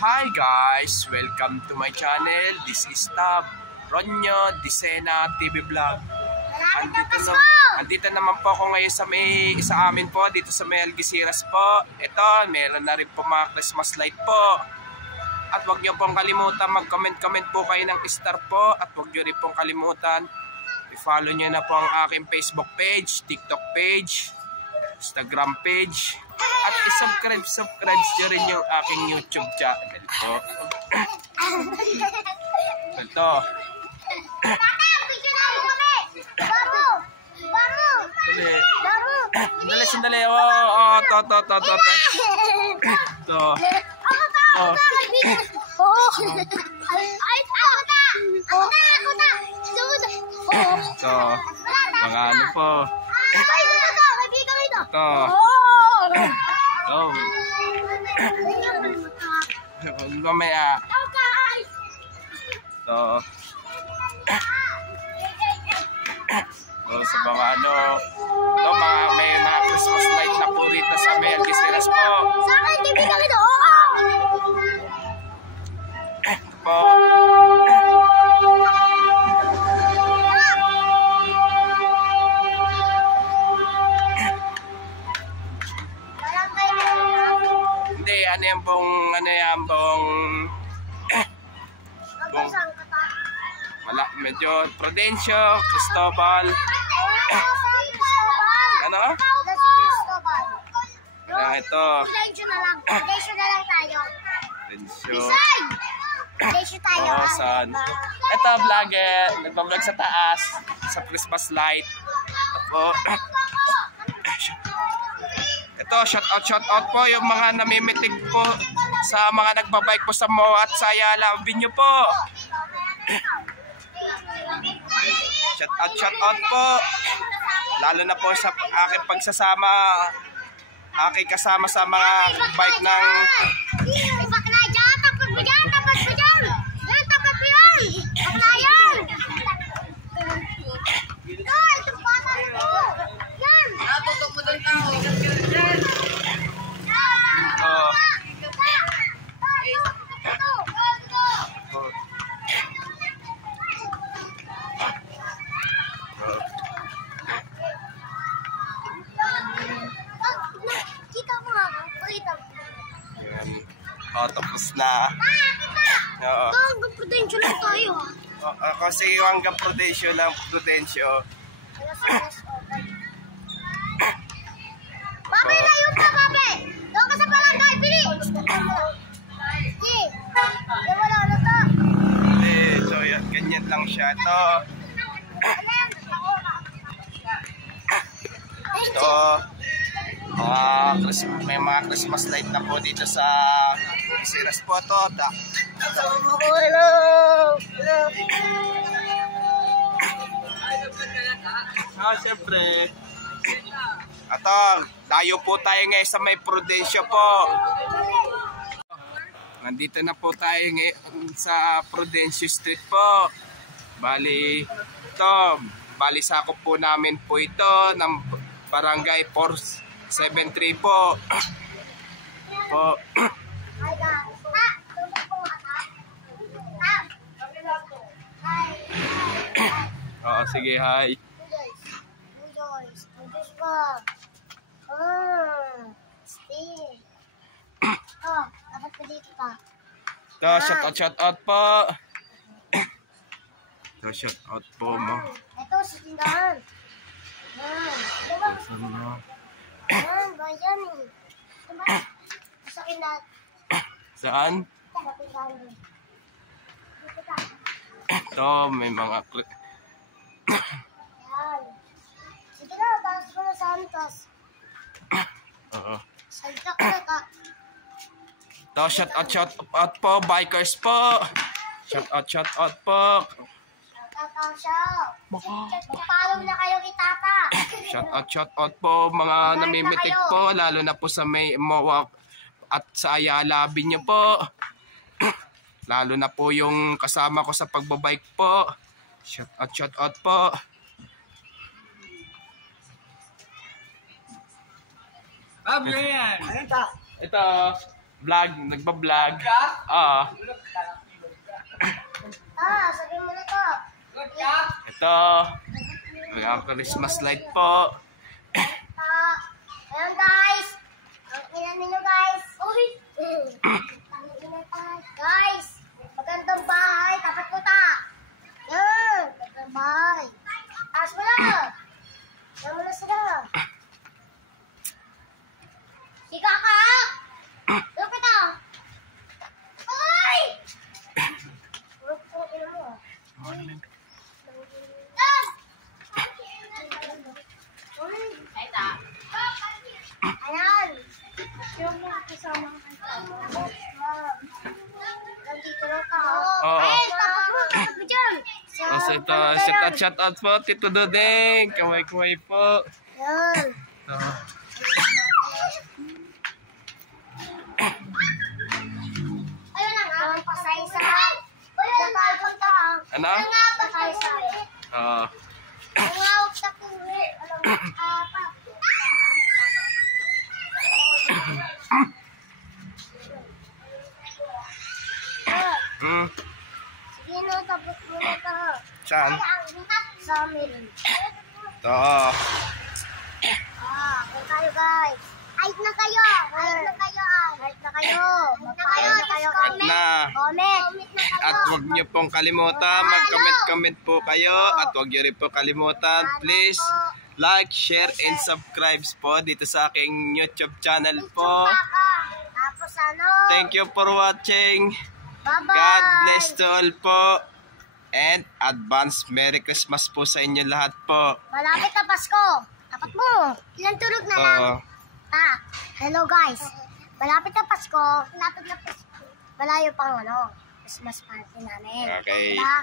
Hi guys! Welcome to my channel. This is Tab Ronyo Disena TV Vlog. Andito naman po ako ngayon sa amin po, dito sa may Algeciras po. Ito, meron na rin po mga Christmas light po. At huwag nyo pong kalimutan, mag-comment po kayo ng star po. At huwag nyo rin pong kalimutan, i-follow nyo na po ang aking Facebook page, TikTok page, Instagram page. At i-subscribe nyo rin yung aking YouTube channel po. Ito. Sandali. To. So, mga ano po. Mamaya. Sa mga ano, may mga Christmas light na po rito sa may Algeciras po. Sa akin, bibigyan ito. Po. Hindi, ano yan bong medyo Prudencio, Cristobal. Ano? Ito. Prudencio na lang tayo. Prudencio tayo. Saan? Ito, vlogger. Nagpa-vlog sa taas. Sa Christmas light. Ito, shout out po yung mga namimitig po sa mga nagbabike po sa Mo at sa Ayala. Binyo po. Shout out po. Lalo na po sa aking pagsasama, aking kasama sa mga bike ng tapos na. Hanggang Prudencio lang tayo. Kasi hanggang Prudencio lang, Prudencio. Papi, layo ka, papi! Doon ka sa barangay, pili! Wala na to. So, yan, ganyan lang siya. Ito, may mga Christmas light na po dito sa Algeciras po to. Siyempre. Ito, layo po tayo ngayon sa may Prudencio po. Nandito na po tayo ngayon sa Prudencio Street po. Bali sakop po namin po ito ng Barangay 473 po. Sige, hi. Dapat pa dito pa. Shout out po. Shout out po mo. Ito sa tindahan. Bayan eh. Sa kinat. Saan? Ito, may mga sige na, taas ko na Santos. Salta ko na ka. Ito, shout out po, bikers po. Shout out po. Magpapalong na kayo kay Tata. Shout out po mga namimitig po, lalo na po sa may Mowak at sa Ayala Binyo po. Lalo na po yung kasama ko sa pagbabike po. Shout out po. Brian! Ito. Vlog, nagpa-vlog. Oo. Sabihin mo na to. Ito. Mga Christmas light po. Ayan guys. Ang ilan ninyo guys. Uy. Ang ilan guys. Magandang bahay. Tapat ko ta. Yan. Magandang bahay. Taas mo na. Yan mo na sila. Siga ka. Lupit ah. Uy. Ayan. Yung mga kasama nandito na ka. Oo. Ay, tapos mo. Tapos dyan. So ito, shout out po, Tito Dudeng. Kamay-kamay po. Yan. Ito. Ayun na nga. Pasaysa. Nakal punta. Ano? Nga, pasaysa. Oo. Ngawag sa kuwi. Apa. Hmm. Sige na, tapos mo na ito. Saan? Sa amin. Ito. Okay tayo guys. Height na kayo. Height na kayo. Height na kayo. Magpayo na kayo. Na. Comment na kayo. At huwag niyo pong kalimutan, mag-comment kayo. At huwag niyo rin po kalimutan, please like, share, and subscribe po dito sa aking YouTube channel po. Tapos ano? Thank you for watching. Bye-bye. God bless to all po. And advance Merry Christmas po sa inyo lahat po. Malapit na Pasko. Tapat mo. Ilang tulog na lang. Oo. Hello guys. Malapit na Pasko. Malapit na Pasko. Malayo pang Christmas party namin. Okay. Diba?